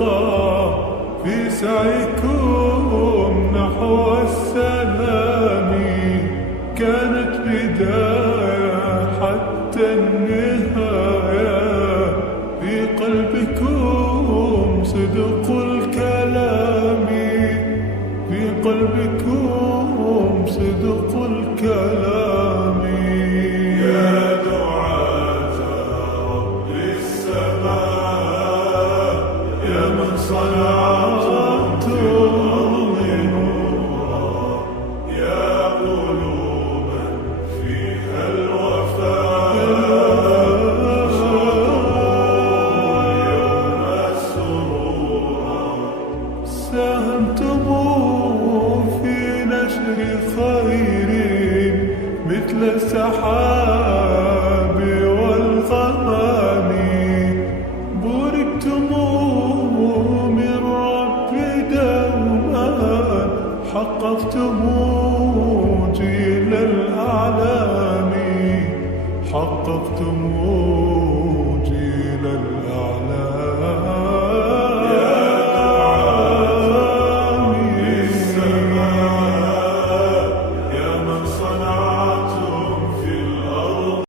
ترقى في سعيكم نحو السلام. كانت بداية حتى النهاية، في قلبكم صدق الكلام، في قلبكم صدق الكلام. يا دعاة رب السماء، يا من صنعتم الأرض نورا، يا قلوبا فيها الوفاء، يوم سرورا. ساهمتم في نشر خير مثل السحاب والغمام، بوركتم من رب دوما، حققتم جيل الأعلام، حققتم جيل الأعلام.